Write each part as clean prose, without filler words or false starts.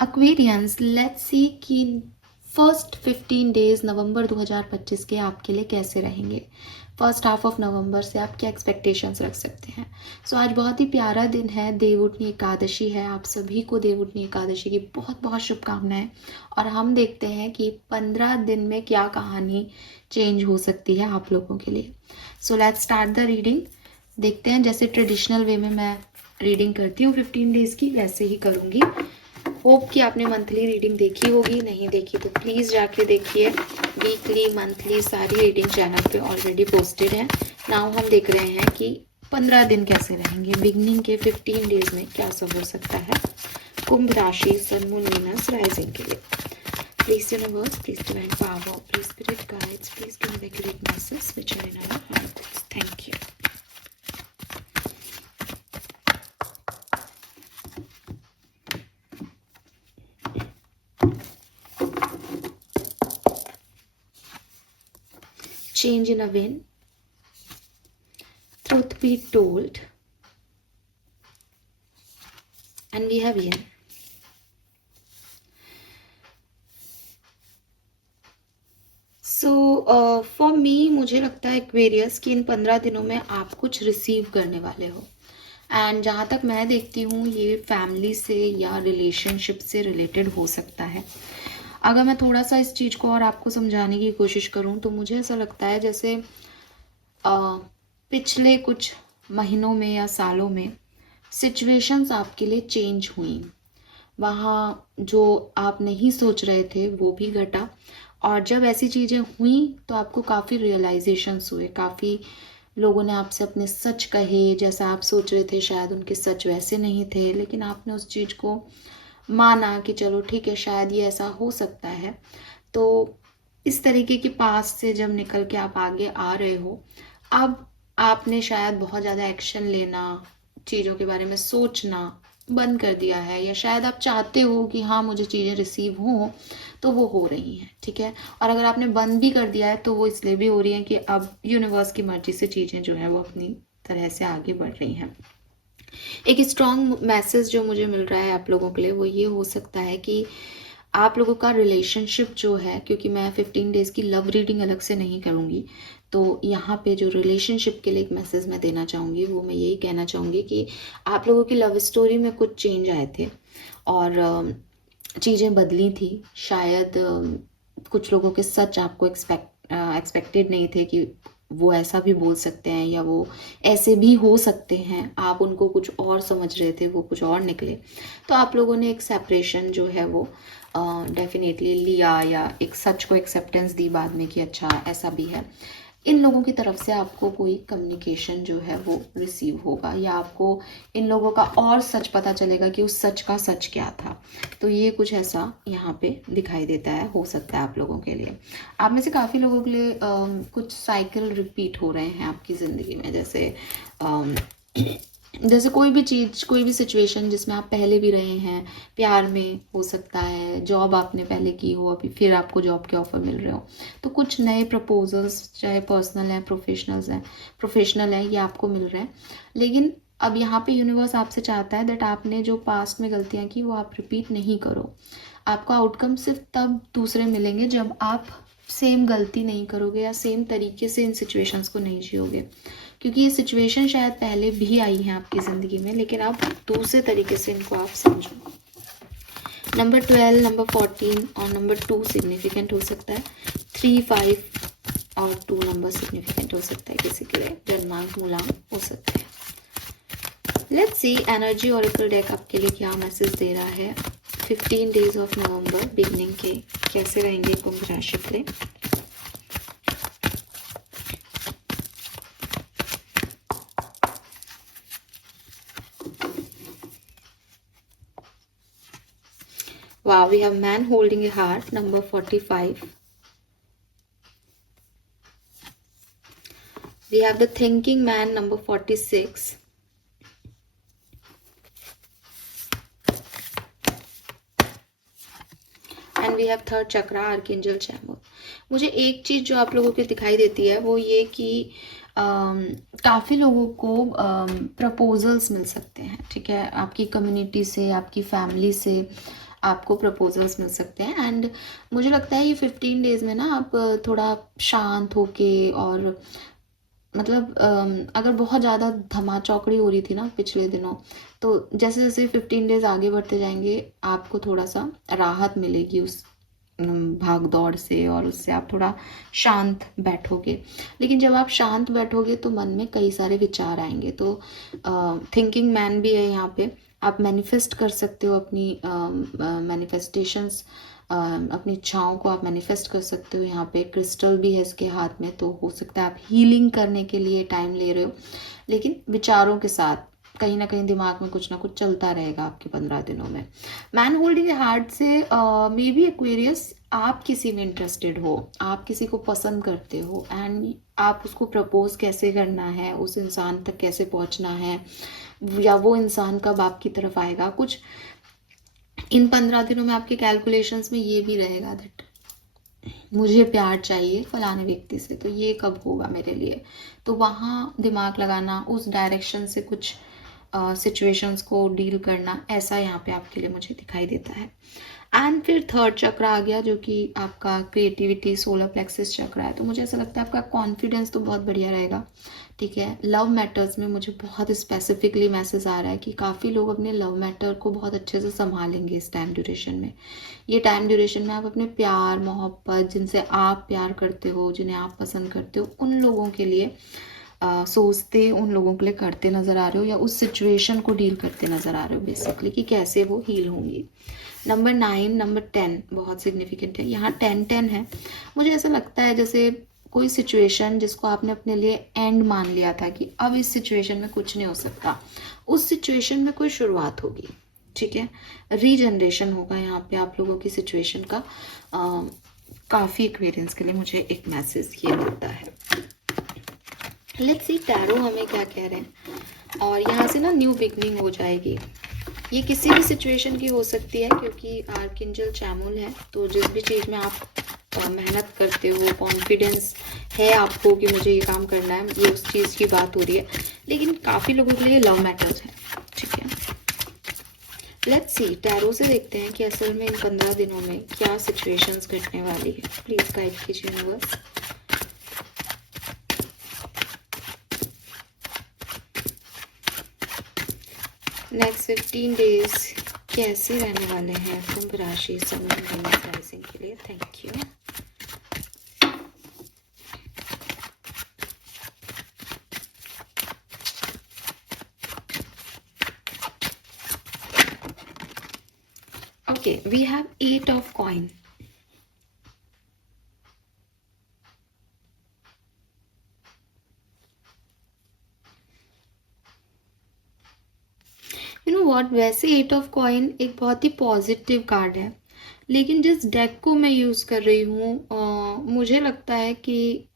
Aquarians, let's see कि first 15 days नवंबर 2025 के आपके लिए कैसे रहेंगे। फर्स्ट हाफ ऑफ नवंबर से आप क्या एक्सपेक्टेशंस रख सकते हैं। सो आज बहुत ही प्यारा दिन है, देवउठनी एकादशी है। आप सभी को देवउठनी एकादशी की बहुत बहुत शुभकामनाएं। और हम देखते हैं कि 15 दिन में क्या कहानी चेंज हो सकती है आप लोगों के लिए। So let's start the reading. देखते हैं, जैसे ट्रेडिशनल वे में मैं रीडिंग करती हूँ 15 डेज की, वैसे ही करूँगी। होप कि आपने मंथली रीडिंग देखी होगी, नहीं देखी तो प्लीज़ जाके देखिए। वीकली मंथली सारी रीडिंग चैनल पे ऑलरेडी पोस्टेड है। नाउ हम देख रहे हैं कि 15 दिन कैसे रहेंगे, बिगनिंग के 15 डेज में क्या सब हो सकता है कुंभ राशि, सन, मून, वीनस, राइजिंग के लिए। Please universe, please divine power, please spirit guides, please give the accurate message which are in our hearts. Thank you. Change in a wind, truth be told, and we have yin. So for me, मुझे लगता है Aquarius कि इन 15 दिनों में आप कुछ receive करने वाले हो। एंड जहाँ तक मैं देखती हूँ, ये फैमिली से या रिलेशनशिप से रिलेटेड हो सकता है। अगर मैं थोड़ा सा इस चीज़ को और आपको समझाने की कोशिश करूँ तो मुझे ऐसा लगता है जैसे पिछले कुछ महीनों में या सालों में सिचुएशंस आपके लिए चेंज हुई। वहाँ जो आप नहीं सोच रहे थे वो भी घटा, और जब ऐसी चीज़ें हुई तो आपको काफ़ी रियलाइजेशंस हुए। काफ़ी लोगों ने आपसे अपने सच कहे, जैसा आप सोच रहे थे शायद उनके सच वैसे नहीं थे, लेकिन आपने उस चीज़ को माना कि चलो ठीक है, शायद ये ऐसा हो सकता है। तो इस तरीके के पास से जब निकल के आप आगे आ रहे हो, अब आपने शायद बहुत ज़्यादा एक्शन लेना, चीज़ों के बारे में सोचना बंद कर दिया है, या शायद आप चाहते हो कि हाँ मुझे चीज़ें रिसीव हों, तो वो हो रही हैं, ठीक है। और अगर आपने बंद भी कर दिया है तो वो इसलिए भी हो रही हैं कि अब यूनिवर्स की मर्जी से चीज़ें जो हैं वो अपनी तरह से आगे बढ़ रही हैं। एक स्ट्रॉन्ग मैसेज जो मुझे मिल रहा है आप लोगों के लिए वो ये हो सकता है कि आप लोगों का रिलेशनशिप जो है, क्योंकि मैं 15 डेज़ की लव रीडिंग अलग से नहीं करूँगी, तो यहाँ पे जो रिलेशनशिप के लिए एक मैसेज मैं देना चाहूँगी वो मैं यही कहना चाहूँगी कि आप लोगों की लव स्टोरी में कुछ चेंज आए थे और चीज़ें बदली थी। शायद कुछ लोगों के सच आपको एक्सपेक्टेड नहीं थे कि वो ऐसा भी बोल सकते हैं या वो ऐसे भी हो सकते हैं। आप उनको कुछ और समझ रहे थे, वो कुछ और निकले। तो आप लोगों ने एक सेपरेशन जो है वो डेफिनेटली लिया, या एक सच को एक्सेप्टेंस दी बाद में कि अच्छा ऐसा भी है। इन लोगों की तरफ से आपको कोई कम्युनिकेशन जो है वो रिसीव होगा, या आपको इन लोगों का और सच पता चलेगा कि उस सच का सच क्या था। तो ये कुछ ऐसा यहाँ पे दिखाई देता है, हो सकता है आप लोगों के लिए। आप में से काफ़ी लोगों के लिए कुछ साइकिल रिपीट हो रहे हैं आपकी ज़िंदगी में, जैसे कोई भी चीज़, कोई भी सिचुएशन जिसमें आप पहले भी रहे हैं। प्यार में हो सकता है, जॉब आपने पहले की हो, अभी फिर आपको जॉब के ऑफर मिल रहे हो, तो कुछ नए प्रपोजल्स, चाहे पर्सनल है, प्रोफेशनल है, ये आपको मिल रहे हैं। लेकिन अब यहाँ पे यूनिवर्स आपसे चाहता है दैट आपने जो पास्ट में गलतियाँ की वो आप रिपीट नहीं करो। आपको आउटकम सिर्फ तब दूसरे मिलेंगे जब आप सेम गलती नहीं करोगे या सेम तरीके से इन सिचुएशंस को नहीं जियोगे, क्योंकि ये सिचुएशन शायद पहले भी आई हैं आपकी ज़िंदगी में, लेकिन आप दूसरे तरीके से इनको आप समझो। नंबर 12, नंबर 14 और नंबर 2 सिग्निफिकेंट हो सकता है। 3, 5 और 2 नंबर सिग्निफिकेंट हो सकता है किसी के लिए। जन्मांक, मूलांक हो सकता है। Let's C energy oracle deck आपके लिए क्या मैसेज दे रहा है 15 डेज ऑफ नवंबर बिगनिंग के, कैसे रहेंगे कुंभ राशि के लिए। Wow, we have man holding a heart, number 45. We have the thinking man, number 46. And we have third chakra, archangel Chamuel. मुझे एक चीज़ जो आप लोगों की दिखाई देती है वो ये कि काफ़ी लोगों को प्रपोजल्स मिल सकते हैं, ठीक है, आपकी कम्युनिटी से, आपकी फैमिली से, आपको प्रपोजल्स मिल सकते हैं। एंड मुझे लगता है ये 15 डेज में ना आप थोड़ा शांत होके, और मतलब अगर बहुत ज़्यादा धमाचौकड़ी हो रही थी ना पिछले दिनों, तो जैसे जैसे 15 डेज आगे बढ़ते जाएंगे आपको थोड़ा सा राहत मिलेगी उस भाग दौड़ से, और उससे आप थोड़ा शांत बैठोगे। लेकिन जब आप शांत बैठोगे तो मन में कई सारे विचार आएंगे। तो थिंकिंग मैन भी है यहाँ पे, आप मैनिफेस्ट कर सकते हो अपनी मैनिफेस्टेशंस, अपनी इच्छाओं को आप मैनिफेस्ट कर सकते हो। यहाँ पे क्रिस्टल भी है इसके हाथ में, तो हो सकता है आप हीलिंग करने के लिए टाइम ले रहे हो, लेकिन विचारों के साथ कहीं ना कहीं दिमाग में कुछ ना कुछ चलता रहेगा आपके 15 दिनों में। मैन होल्डिंग हार्ट से मे बी एक्वेरियस, आप किसी में इंटरेस्टेड हो, आप किसी को पसंद करते हो, एंड आप उसको प्रपोज कैसे करना है, उस इंसान तक कैसे पहुंचना है, या वो इंसान कब आपकी तरफ आएगा, कुछ इन 15 दिनों में आपके कैलकुलेशंस में ये भी रहेगा दैट मुझे प्यार चाहिए फलाने व्यक्ति से, तो ये कब होगा मेरे लिए। तो वहाँ दिमाग लगाना, उस डायरेक्शन से कुछ सिचुएशंस को डील करना, ऐसा यहाँ पे आपके लिए मुझे दिखाई देता है। एंड फिर थर्ड चक्र आ गया जो कि आपका क्रिएटिविटी, सोलर प्लेक्सिस चक्र है। तो मुझे ऐसा लगता है आपका कॉन्फिडेंस तो बहुत बढ़िया रहेगा, ठीक है। लव मैटर्स में मुझे बहुत स्पेसिफिकली मैसेज आ रहा है कि काफ़ी लोग अपने लव मैटर को बहुत अच्छे से संभालेंगे इस टाइम ड्यूरेशन में। ये टाइम ड्यूरेशन में आप अपने प्यार मोहब्बत, जिनसे आप प्यार करते हो, जिन्हें आप पसंद करते हो, उन लोगों के लिए सोचते, उन लोगों के लिए करते नज़र आ रहे हो, या उस सिचुएशन को डील करते नज़र आ रहे हो बेसिकली, कि कैसे वो हील होंगी। नंबर 9, नंबर 10 बहुत सिग्निफिकेंट है। यहाँ 10-10 है। मुझे ऐसा लगता है जैसे कोई सिचुएशन जिसको आपने अपने लिए एंड मान लिया था कि अब इस सिचुएशन में कुछ नहीं हो सकता, उस सिचुएशन में कोई शुरुआत होगी, ठीक है। रीजनरेशन होगा यहाँ पे आप लोगों की सिचुएशन का। काफ़ी एक्वेरियंस के लिए मुझे एक मैसेज ये मिलता है। लेट्स सी टैरो हमें क्या कह रहे हैं। और यहाँ से ना न्यू बिगनिंग हो जाएगी। ये किसी भी सिचुएशन की हो सकती है क्योंकि आर्कएंजल चैमुल है। तो जिस भी चीज़ में आप मेहनत करते हो, कॉन्फिडेंस है आपको कि मुझे ये काम करना है, ये उस चीज़ की बात हो रही है। लेकिन काफ़ी लोगों के लिए लव मैटर्स है, ठीक है। लेट्स सी टैरो से देखते हैं कि असल में इन 15 दिनों में क्या सिचुएशंस घटने वाली है। प्लीज़ गाइड कीजिए यूनिवर्स। नेक्स्ट 15 डेज कैसे रहने वाले हैं कुंभ राशि, सन, मून, राइजिंग के लिए। Thank you. Okay, we have 8 of coin. You know what, वैसे 8 ऑफ कॉइन एक बहुत ही पॉजिटिव कार्ड है, लेकिन जिस डेक को मैं यूज़ कर रही हूँ मुझे लगता है कि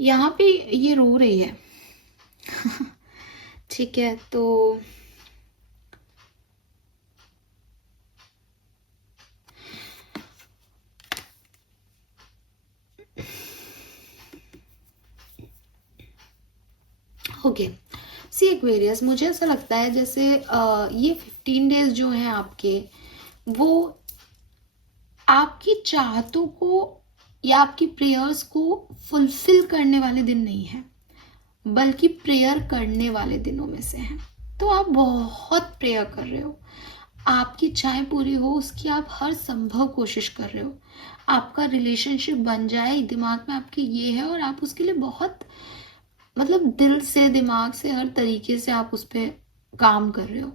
यहाँ पे ये रो रही है ठीक है। तो ओके, सी एक्वेरियस, मुझे ऐसा लगता है जैसे ये 15 डेज जो हैं आपके, वो आपकी चाहतों को या आपकी प्रेयर्स को फुलफिल करने वाले दिन नहीं है, बल्कि प्रेयर करने वाले दिनों में से हैं। तो आप बहुत प्रेयर कर रहे हो, आपकी इच्छाएं पूरी हो उसकी आप हर संभव कोशिश कर रहे हो, आपका रिलेशनशिप बन जाए, दिमाग में आपके ये है, और आप उसके लिए बहुत मतलब दिल से दिमाग से हर तरीके से आप उस पर काम कर रहे हो।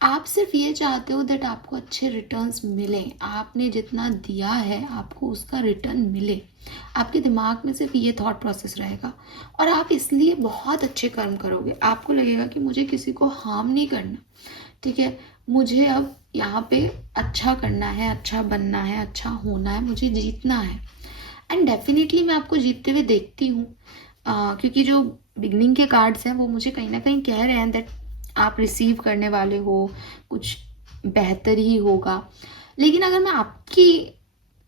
आप सिर्फ ये चाहते हो दैट आपको अच्छे रिटर्न्स मिलें, आपने जितना दिया है आपको उसका रिटर्न मिले। आपके दिमाग में सिर्फ ये थॉट प्रोसेस रहेगा, और आप इसलिए बहुत अच्छे कर्म करोगे। आपको लगेगा कि मुझे किसी को हार्म नहीं करना, ठीक है, मुझे अब यहाँ पे अच्छा करना है, अच्छा बनना है, अच्छा होना है, मुझे जीतना है। एंड डेफिनेटली मैं आपको जीतते हुए देखती हूँ, क्योंकि जो बिगनिंग के कार्ड्स हैं वो मुझे कहीं ना कहीं कह रहे हैं दैट आप रिसीव करने वाले हो, कुछ बेहतर ही होगा। लेकिन अगर मैं आपकी,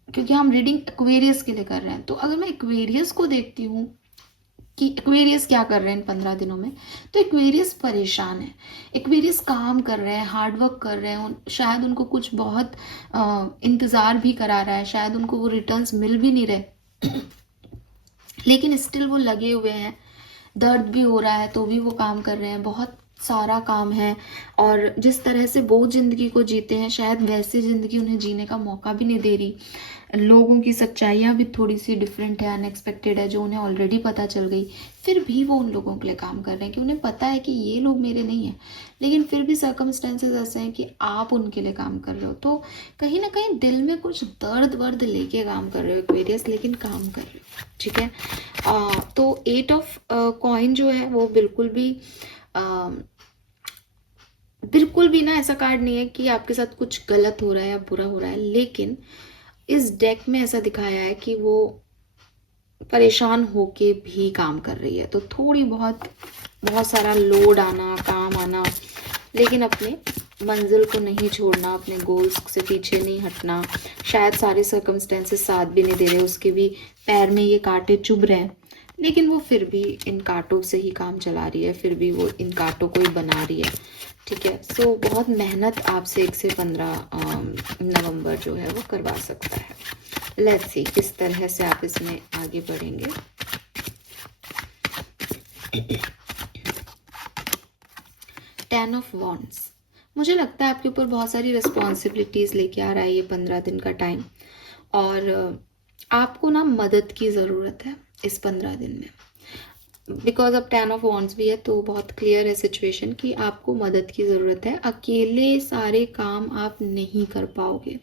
क्योंकि हम रीडिंग एक्वेरियस के लिए कर रहे हैं, तो अगर मैं एक्वेरियस को देखती हूँ कि एक्वेरियस क्या कर रहे हैं इन 15 दिनों में। तो एक्वेरियस परेशान है, एक्वेरियस काम कर रहे हैं, हार्डवर्क कर रहे हैं, शायद उनको कुछ बहुत इंतज़ार भी करा रहा है, शायद उनको वो रिटर्न्स मिल भी नहीं रहे लेकिन स्टिल वो लगे हुए हैं। दर्द भी हो रहा है तो भी वो काम कर रहे हैं, बहुत सारा काम है। और जिस तरह से वो ज़िंदगी को जीते हैं शायद वैसी ज़िंदगी उन्हें जीने का मौका भी नहीं दे रही। लोगों की सच्चाइयाँ भी थोड़ी सी डिफरेंट है, अनएक्सपेक्टेड है, जो उन्हें ऑलरेडी पता चल गई। फिर भी वो उन लोगों के लिए काम कर रहे हैं कि उन्हें पता है कि ये लोग मेरे नहीं हैं, लेकिन फिर भी सर्कमस्टेंसेस ऐसे हैं कि आप उनके लिए काम कर रहे हो। तो कहीं ना कहीं दिल में कुछ दर्द वर्द लेके काम कर रहे हो एक्वेरियस, लेकिन काम कर रहे हो, ठीक है। तो 8 ऑफ कॉइन जो है वो बिल्कुल भी ना ऐसा कार्ड नहीं है कि आपके साथ कुछ गलत हो रहा है या बुरा हो रहा है, लेकिन इस डेक में ऐसा दिखाया है कि वो परेशान होके भी काम कर रही है। तो थोड़ी बहुत सारा लोड आना, काम आना, लेकिन अपने मंजिल को नहीं छोड़ना, अपने गोल्स से पीछे नहीं हटना। शायद सारे सर्कमस्टेंसेस साथ भी नहीं दे रहे, उसके भी पैर में ये कांटे चुभ रहे हैं, लेकिन वो फिर भी इन कांटों से ही काम चला रही है, फिर भी वो इन कांटों को ही बना रही है, ठीक है। सो बहुत मेहनत आपसे 1 से 15 नवंबर जो है वो करवा सकता है। लेट्स सी किस तरह से आप इसमें आगे बढ़ेंगे। टेन ऑफ वॉन्ड्स, मुझे लगता है आपके ऊपर बहुत सारी रिस्पॉन्सिबिलिटीज़ लेके आ रहा है ये 15 दिन का टाइम, और आपको ना मदद की ज़रूरत है इस 15 दिन में। बिकॉज अब 10 ऑफ वॉन्ड्स भी है तो बहुत क्लियर है सिचुएशन कि आपको मदद की ज़रूरत है। अकेले सारे काम आप नहीं कर पाओगे,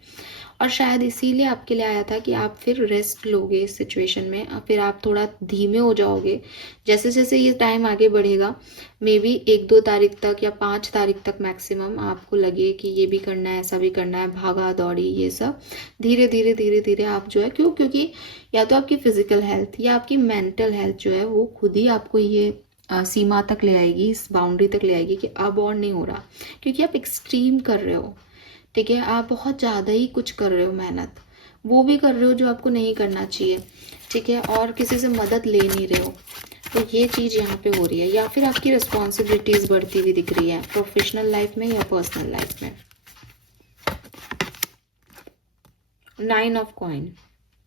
और शायद इसीलिए आपके लिए आया था कि आप फिर रेस्ट लोगे इस सिचुएशन में, फिर आप थोड़ा धीमे हो जाओगे जैसे जैसे ये टाइम आगे बढ़ेगा। मे बी 1-2 तारीख तक या 5 तारीख तक मैक्सिमम आपको लगे कि ये भी करना है, ऐसा भी करना है, भागा दौड़ी ये सब। धीरे धीरे धीरे धीरे आप जो है क्योंकि या तो आपकी फिजिकल हेल्थ या आपकी मेंटल हेल्थ जो है वो खुद ही आपको ये सीमा तक ले आएगी, इस बाउंड्री तक ले आएगी कि अब और नहीं हो रहा, क्योंकि आप एक्सट्रीम कर रहे हो, ठीक है। आप बहुत ज़्यादा ही कुछ कर रहे हो, मेहनत वो भी कर रहे हो जो आपको नहीं करना चाहिए, ठीक है, और किसी से मदद ले नहीं रहे हो। तो ये चीज़ यहाँ पे हो रही है, या फिर आपकी रिस्पॉन्सिबिलिटीज़ बढ़ती हुई दिख रही है प्रोफेशनल लाइफ में या पर्सनल लाइफ में। 9 ऑफ कॉइन,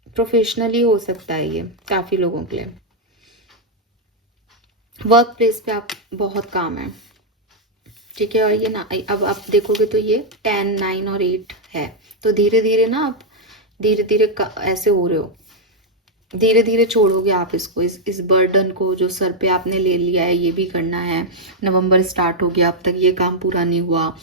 प्रोफेशनली हो सकता है ये काफ़ी लोगों के लिए। वर्क प्लेस पे आप बहुत काम है, ठीक है। और ये ना अब आप देखोगे तो ये 10, 9 और 8 है। तो धीरे धीरे ना आप धीरे धीरे ऐसे हो रहे हो, धीरे धीरे छोड़ोगे आप इसको, इस बर्डन को जो सर पे आपने ले लिया है, ये भी करना है। नवंबर स्टार्ट हो गया, अब तक ये काम पूरा नहीं हुआ,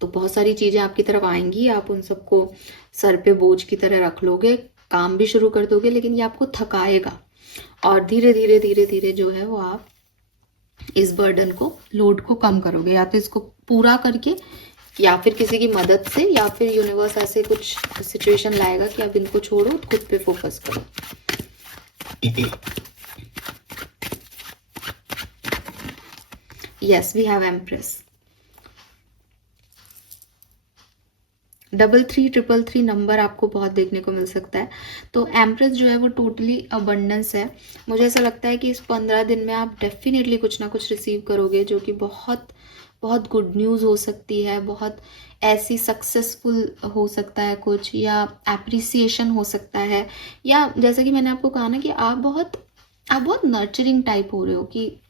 तो बहुत सारी चीज़ें आपकी तरफ आएंगी, आप उन सबको सर पे बोझ की तरह रख लोगे, काम भी शुरू कर दोगे, लेकिन ये आपको थकाएगा। और धीरे धीरे धीरे धीरे जो है वो आप इस बर्डन को, लोड को कम करोगे, या तो इसको पूरा करके, या फिर किसी की मदद से, या फिर यूनिवर्स ऐसे कुछ सिचुएशन लाएगा कि आप इनको छोड़ो, खुद पे फोकस करो। Yes, we have empress. 3333 number आपको बहुत देखने को मिल सकता है। तो एम्प्रेस जो है वो टोटली अबंडेंस है। मुझे ऐसा लगता है कि इस 15 दिन में आप डेफिनेटली कुछ ना कुछ रिसीव करोगे, जो कि बहुत बहुत गुड न्यूज़ हो सकती है, बहुत ऐसी सक्सेसफुल हो सकता है कुछ, या एप्रिसिएशन हो सकता है, या जैसा कि मैंने आपको कहा ना कि आप बहुत नर्चरिंग टाइप हो रहे हो कि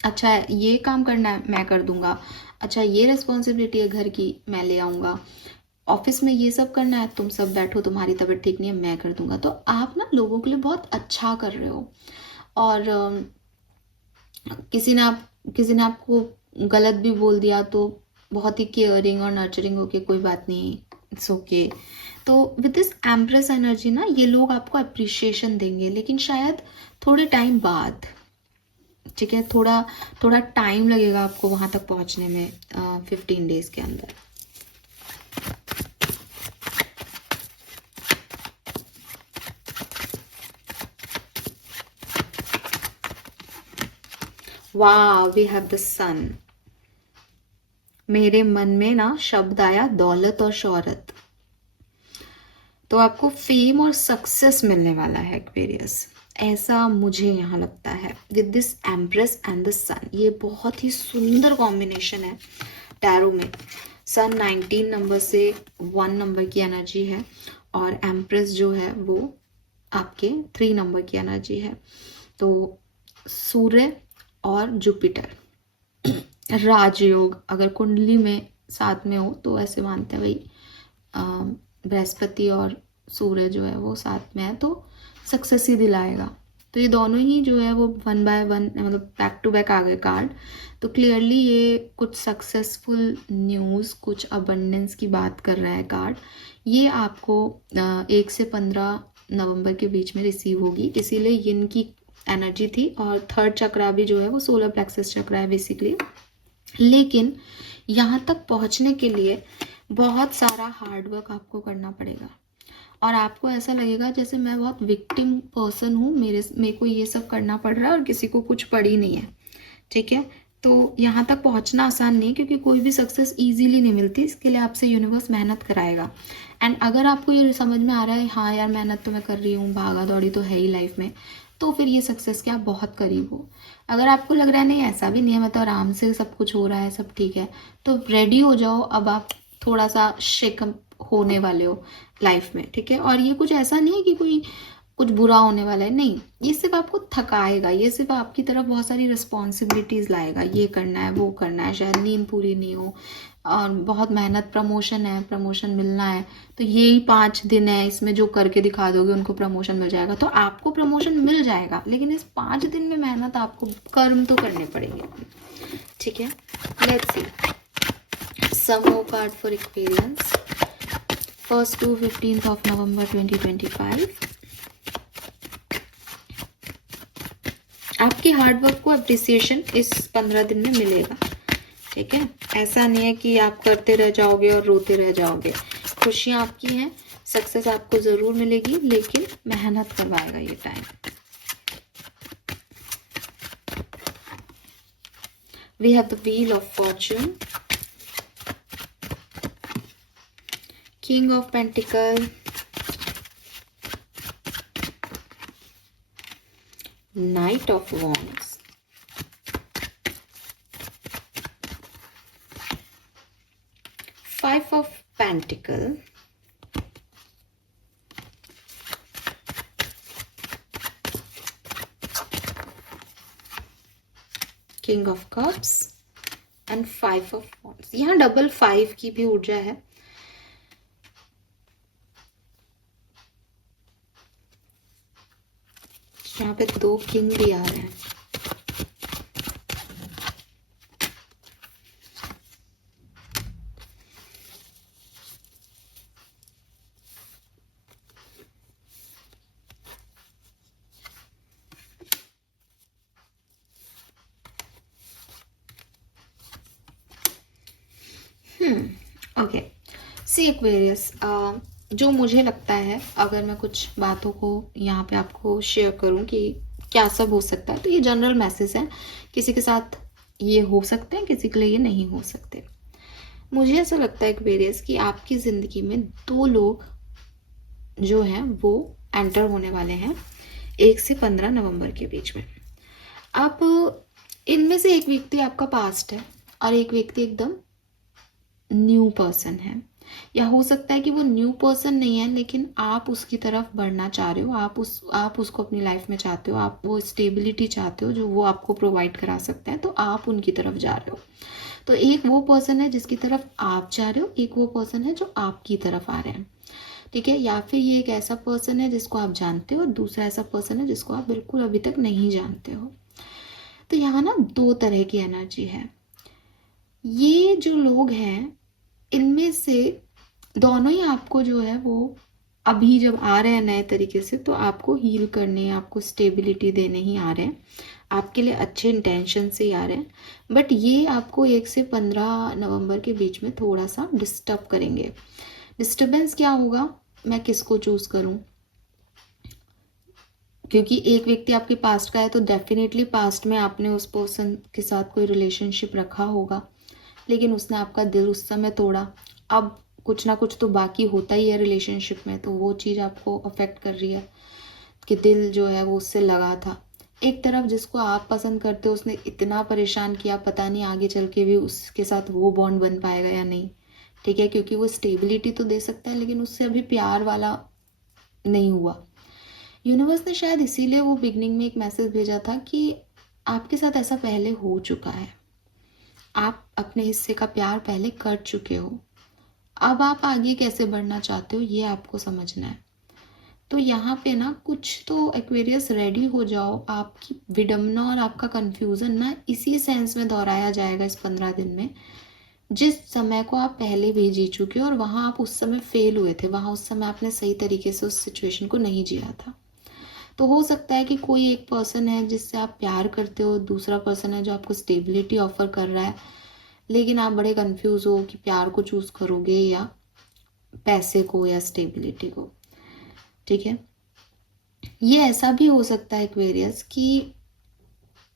अच्छा ये काम करना है मैं कर दूंगा, अच्छा ये रिस्पॉन्सिबिलिटी है घर की मैं ले आऊँगा, ऑफिस में ये सब करना है, तुम सब बैठो, तुम्हारी तबीयत ठीक नहीं है मैं कर दूंगा। तो आप ना लोगों के लिए बहुत अच्छा कर रहे हो, और किसी ने आपको गलत भी बोल दिया तो बहुत ही केयरिंग और नर्चरिंग होके कोई बात नहीं, इट्स ओके। तो विद दिस एम्प्रेस एनर्जी ना ये लोग आपको अप्रिशिएशन देंगे, लेकिन शायद थोड़े टाइम बाद, ठीक है, थोड़ा टाइम लगेगा आपको वहां तक पहुंचने में, 15 डेज के अंदर। वाह, वी हैव द सन। मेरे मन में ना शब्द आया दौलत और शोहरत। तो आपको फेम और सक्सेस मिलने वाला है एक्वेरियस। ऐसा मुझे यहाँ लगता है with this empress and the sun. ये बहुत ही सुंदर कॉम्बिनेशन है टैरो में। सन 19 नंबर से 1 नंबर की एनर्जी है और एम्प्रेस जो है वो आपके 3 नंबर की एनर्जी है। तो सूर्य और जुपिटर राजयोग अगर कुंडली में साथ में हो तो ऐसे मानते हैं भाई बृहस्पति और सूर्य जो है वो साथ में है तो सक्सेस ही दिलाएगा। तो ये दोनों ही जो है वो 1 बाय 1 मतलब बैक टू बैक आ गए कार्ड। तो क्लियरली ये कुछ सक्सेसफुल न्यूज़, कुछ अबंडेंस की बात कर रहा है कार्ड। ये आपको 1 से 15 नवंबर के बीच में रिसीव होगी, इसीलिए यिन की एनर्जी थी। और थर्ड चक्रा भी जो है वो सोलर प्लेक्सस चक्रा है बेसिकली। लेकिन यहाँ तक पहुँचने के लिए बहुत सारा हार्डवर्क आपको करना पड़ेगा और आपको ऐसा लगेगा जैसे मैं बहुत विक्टिम पर्सन हूँ, मेरे को ये सब करना पड़ रहा है और किसी को कुछ पड़ी नहीं है। ठीक है, तो यहाँ तक पहुँचना आसान नहीं, क्योंकि कोई भी सक्सेस इजीली नहीं मिलती। इसके लिए आपसे यूनिवर्स मेहनत कराएगा। एंड अगर आपको ये समझ में आ रहा है हाँ यार मेहनत तो मैं कर रही हूँ, भागा दौड़ी तो है ही लाइफ में, तो फिर ये सक्सेस के आप बहुत करीब हो। अगर आपको लग रहा है नहीं ऐसा भी नहीं है, मैं तो आराम से सब कुछ हो रहा है, सब ठीक है, तो रेडी हो जाओ। अब आप थोड़ा सा शेकअप होने वाले हो लाइफ में। ठीक है, और ये कुछ ऐसा नहीं है कि कोई कुछ बुरा होने वाला है, नहीं, ये सिर्फ आपको थकाएगा, ये सिर्फ आपकी तरफ बहुत सारी रिस्पॉन्सिबिलिटीज़ लाएगा। ये करना है, वो करना है, शायद नींद पूरी नहीं हो और बहुत मेहनत, प्रमोशन है, प्रमोशन मिलना है, तो यही 5 दिन है, इसमें जो करके दिखा दोगे उनको प्रमोशन मिल जाएगा। तो आपको प्रमोशन मिल जाएगा, लेकिन इस 5 दिन में मेहनत आपको, कर्म तो करने पड़ेंगे। ठीक है, let's see some more card for experience 1st to 15th of November 2025। आपके हार्डवर्क को अप्रिसिएशन इस 15 दिन में मिलेगा। ठीक है, ऐसा नहीं है कि आप करते रह जाओगे और रोते रह जाओगे। खुशियाँ आपकी हैं, सक्सेस आपको ज़रूर मिलेगी, लेकिन मेहनत करवाएगा ये time. We have the wheel of fortune, King of Pentacles, Knight of Wands, Five of Pentacles, King of Cups and 5 of Wands। यहाँ डबल 5 की भी ऊर्जा है। यहाँ पे 2 किंग भी आ रहे हैं। ओके, सी एक्वेरियस, जो मुझे लगता है, अगर मैं कुछ बातों को यहाँ पे आपको शेयर करूँ कि क्या सब हो सकता है, तो ये जनरल मैसेज है। किसी के साथ ये हो सकते हैं, किसी के लिए ये नहीं हो सकते। मुझे ऐसा लगता है एक्वेरियस कि आपकी ज़िंदगी में 2 लोग जो हैं वो एंटर होने वाले हैं 1 से 15 नवंबर के बीच में। अब इनमें से एक व्यक्ति आपका पास्ट है और एक व्यक्ति एकदम न्यू पर्सन है, या हो सकता है कि वो न्यू पर्सन नहीं है लेकिन आप उसकी तरफ बढ़ना चाह रहे हो, आप उसको अपनी लाइफ में चाहते हो, आप वो स्टेबिलिटी चाहते हो जो वो आपको प्रोवाइड करा सकता है, तो आप उनकी तरफ जा रहे हो। तो एक वो पर्सन है जिसकी तरफ आप जा रहे हो, एक वो पर्सन है जो आपकी तरफ आ रहे हैं। ठीक है, या फिर ये एक ऐसा पर्सन है जिसको आप जानते हो और दूसरा ऐसा पर्सन है जिसको आप बिल्कुल अभी तक नहीं जानते हो। तो यहाँ ना 2 तरह की एनर्जी है। ये जो लोग हैं इनमें से दोनों ही आपको जो है वो अभी जब आ रहे हैं नए तरीके से, तो आपको हील करने, आपको स्टेबिलिटी देने ही आ रहे हैं, आपके लिए अच्छे इंटेंशन से ही आ रहे हैं। बट ये आपको 1 से 15 नवंबर के बीच में थोड़ा सा डिस्टर्ब करेंगे। डिस्टर्बेंस क्या होगा, मैं किसको चूज करूं, क्योंकि एक व्यक्ति आपके पास्ट का है, तो डेफिनेटली पास्ट में आपने उस पर्सन के साथ कोई रिलेशनशिप रखा होगा, लेकिन उसने आपका दिल उस समय तोड़ा। अब कुछ ना कुछ तो बाकी होता ही है रिलेशनशिप में, तो वो चीज़ आपको अफेक्ट कर रही है। आपके दिल जो है वो उससे लगा था। एक तरफ जिसको आप पसंद करते हो उसने इतना परेशान किया, पता नहीं आगे चल के भी उसके साथ वो बॉन्ड बन पाएगा या नहीं, ठीक है, क्योंकि वो स्टेबिलिटी तो दे सकता है लेकिन उससे अभी प्यार वाला नहीं हुआ। यूनिवर्स ने शायद इसीलिए वो बिगनिंग में एक मैसेज भेजा था कि आपके साथ ऐसा पहले हो चुका है, आप अपने हिस्से का प्यार पहले कर चुके हो, अब आप आगे कैसे बढ़ना चाहते हो ये आपको समझना है। तो यहाँ पे ना कुछ तो एक्वेरियस रेडी हो जाओ, आपकी विडम्बना और आपका कंफ्यूजन ना इसी सेंस में दोहराया जाएगा इस 15 दिन में, जिस समय को आप पहले भी जी चुके हो और वहाँ आप उस समय फेल हुए थे, वहाँ उस समय आपने सही तरीके से उस सिचुएशन को नहीं जिया था। तो हो सकता है कि कोई एक पर्सन है जिससे आप प्यार करते हो, दूसरा पर्सन है जो आपको स्टेबिलिटी ऑफर कर रहा है, लेकिन आप बड़े कंफ्यूज हो कि प्यार को चूज करोगे या पैसे को या स्टेबिलिटी को, ठीक है। ये ऐसा भी हो सकता है एक्वेरियस कि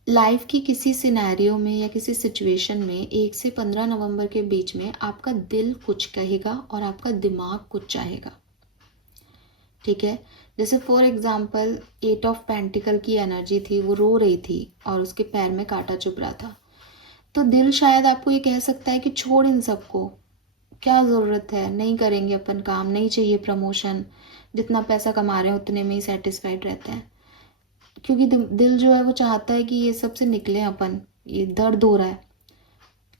लाइफ की किसी सिनेरियो में या किसी सिचुएशन में 1 से 15 नवंबर के बीच में आपका दिल कुछ कहेगा और आपका दिमाग कुछ चाहेगा, ठीक है। जैसे फॉर एग्जाम्पल 8 ऑफ पेंटिकल की एनर्जी थी, वो रो रही थी और उसके पैर में कांटा चुभ रहा था, तो दिल शायद आपको ये कह सकता है कि छोड़ इन सबको, क्या ज़रूरत है, नहीं करेंगे अपन काम, नहीं चाहिए प्रमोशन, जितना पैसा कमा रहे हैं उतने में ही सेटिस्फाइड रहते हैं। क्योंकि दिल जो है वो चाहता है कि ये सब से निकले अपन, ये दर्द हो रहा है,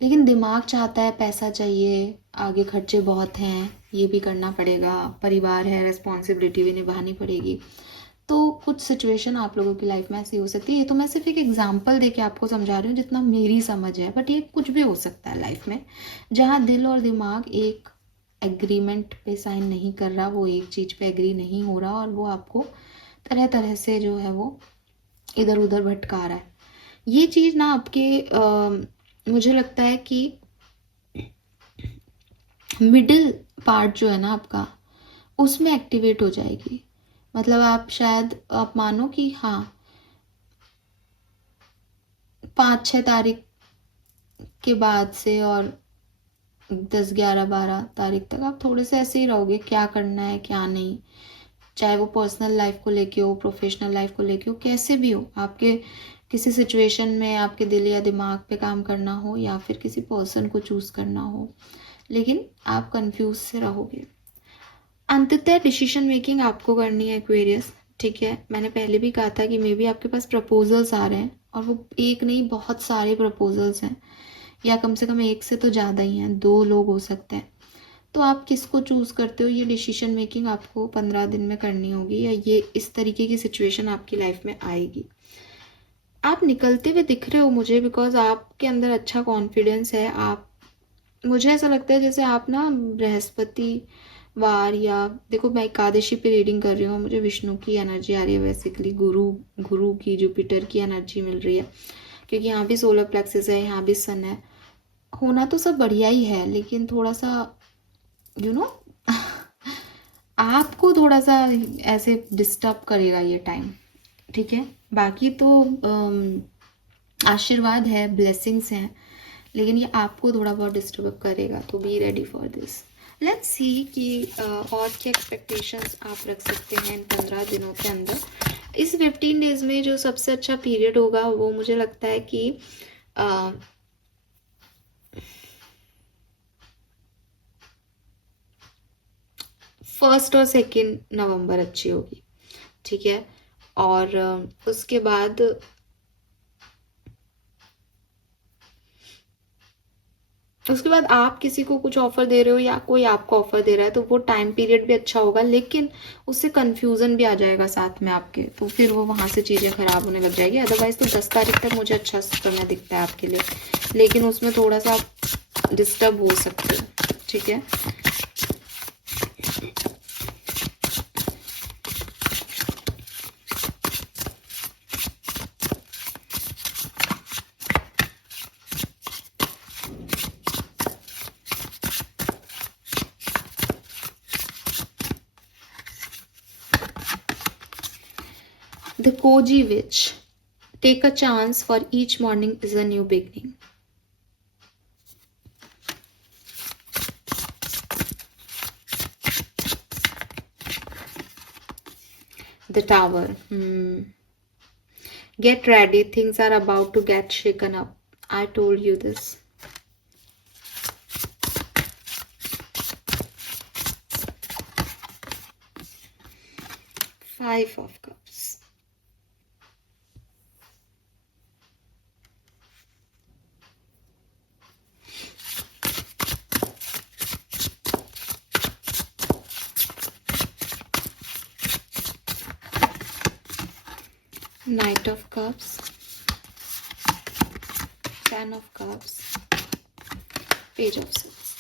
लेकिन दिमाग चाहता है पैसा चाहिए, आगे खर्चे बहुत हैं, ये भी करना पड़ेगा, परिवार है, रिस्पॉन्सिबिलिटी भी निभानी पड़ेगी। तो कुछ सिचुएशन आप लोगों की लाइफ में ऐसी हो सकती है। ये तो मैं सिर्फ एक एग्जांपल देके आपको समझा रही हूँ जितना मेरी समझ है, बट ये कुछ भी हो सकता है लाइफ में जहाँ दिल और दिमाग एक एग्रीमेंट पे साइन नहीं कर रहा, वो एक चीज़ पे एग्री नहीं हो रहा और वो आपको तरह तरह से जो है वो इधर उधर भटका रहा है। ये चीज़ ना आपके मुझे लगता है कि मिडिल पार्ट जो है ना आपका उसमें एक्टिवेट हो जाएगी। मतलब आप शायद आप मानो कि हाँ 5-6 तारीख के बाद से और 10-11-12 तारीख तक आप थोड़े से ऐसे ही रहोगे, क्या करना है क्या नहीं, चाहे वो पर्सनल लाइफ को लेके हो, प्रोफेशनल लाइफ को लेके हो, कैसे भी हो, आपके किसी सिचुएशन में आपके दिल या दिमाग पे काम करना हो या फिर किसी पर्सन को चूज करना हो, लेकिन आप कंफ्यूज से रहोगे। अंततः डिसीजन मेकिंग आपको करनी है एक्वेरियस, ठीक है। मैंने पहले भी कहा था कि मे बी आपके पास प्रपोजल्स आ रहे हैं और वो एक नहीं बहुत सारे प्रपोजल्स हैं, या कम से कम एक से तो ज़्यादा ही हैं, 2 लोग हो सकते हैं। तो आप किसको चूज़ करते हो ये डिसीजन मेकिंग आपको 15 दिन में करनी होगी, या ये इस तरीके की सिचुएशन आपकी लाइफ में आएगी। आप निकलते हुए दिख रहे हो मुझे, बिकॉज आपके अंदर अच्छा कॉन्फिडेंस है। आप, मुझे ऐसा लगता है जैसे आप ना बृहस्पतिवार, या देखो मैं एकादशी पे रीडिंग कर रही हूँ, मुझे विष्णु की एनर्जी आ रही है, बेसिकली गुरु की, जुपिटर की एनर्जी मिल रही है, क्योंकि यहाँ भी सोलर प्लेक्सिस है, यहाँ भी सन है। होना तो सब बढ़िया ही है, लेकिन थोड़ा सा यू नो आपको थोड़ा सा ऐसे डिस्टर्ब करेगा ये टाइम, ठीक है। बाकी तो आशीर्वाद है, ब्लेसिंग्स हैं, लेकिन ये आपको थोड़ा बहुत डिस्टर्ब करेगा, तो be ready for this. Let's see कि और क्या एक्सपेक्टेशंस आप रख सकते हैं इन 15 दिनों के अंदर। इस 15 डेज में जो सबसे अच्छा पीरियड होगा वो मुझे लगता है कि 1 और 2 नवंबर अच्छी होगी, ठीक है। और उसके बाद आप किसी को कुछ ऑफर दे रहे हो या कोई आपको ऑफर दे रहा है, तो वो टाइम पीरियड भी अच्छा होगा, लेकिन उससे कंफ्यूजन भी आ जाएगा साथ में आपके, तो फिर वो वहाँ से चीज़ें खराब होने लग जाएगी। अदरवाइज तो 10 तारीख तक मुझे अच्छा समय दिखता है आपके लिए, लेकिन उसमें थोड़ा सा डिस्टर्ब हो सकते हो, ठीक है। The Koji Witch. Take a chance, for each morning is a new beginning. The tower. Get ready, things are about to get shaken up. I told you this. Five of Cups. Knight of Cups. Ten of Cups. Page of Swords.